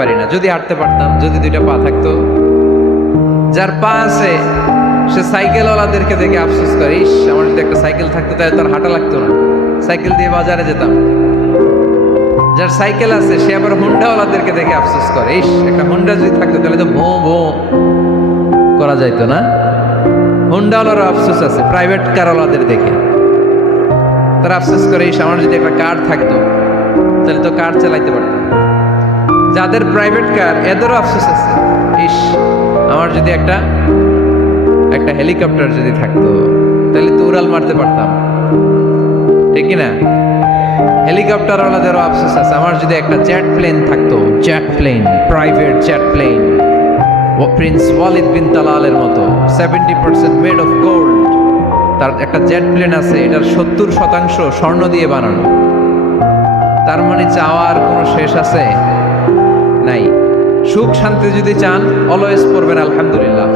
পারি না। যদি হাঁটতে পারতাম, যদি দুইটা পা থাকতো। যার পা আছে সে সাইকেলওয়ালাদেরকে দেখে আফসোস করে, ইস আমার যদি একটা সাইকেল থাকতো তাহলে তার হাঁটা লাগতো না, সাইকেল দিয়ে বাজারে যেতাম। যার সাইকেল আছে সে আবার হুন্ডাওয়ালাদেরকে দেখে আফসোস করে, ইস একটা হুন্ডা যদি থাকতো তাহলে তো ভো ভো করা যাইতো না। হুন্ডাওয়ালারও আফসোস আছে প্রাইভেট কারওয়ালাদের দেখে, তারা আফসোস করে, ইস আমার যদি একটা কার থাকতো তাহলে তো কার চালাইতে পারতাম। যাদের প্রাইভেট কার এদেরও আফসোস আছে, ইস আমার যদি একটা হেলিকপ্টার যদি থাকতো তাহলে তো উড়াল মারতে পারতাম, ঠিক কিনা? হেলিকপ্টারওয়ালাদেরও আফসোস আছে, আমার যদি একটা জেট প্লেন থাকতো, jet plane, private jet plane, ও প্রিন্স ওয়ালিদ বিন তালালের মতো 70% মেড অফ গোল্ড, তার একটা জেট প্লেন আছে, এটার 70% স্বর্ণ দিয়ে বানানো। তার মানে চাওয়ার কোনো শেষ আছে নাই। সুখ শান্তি যদি চান অলওয়েজ পড়বেন আলহামদুলিল্লাহ।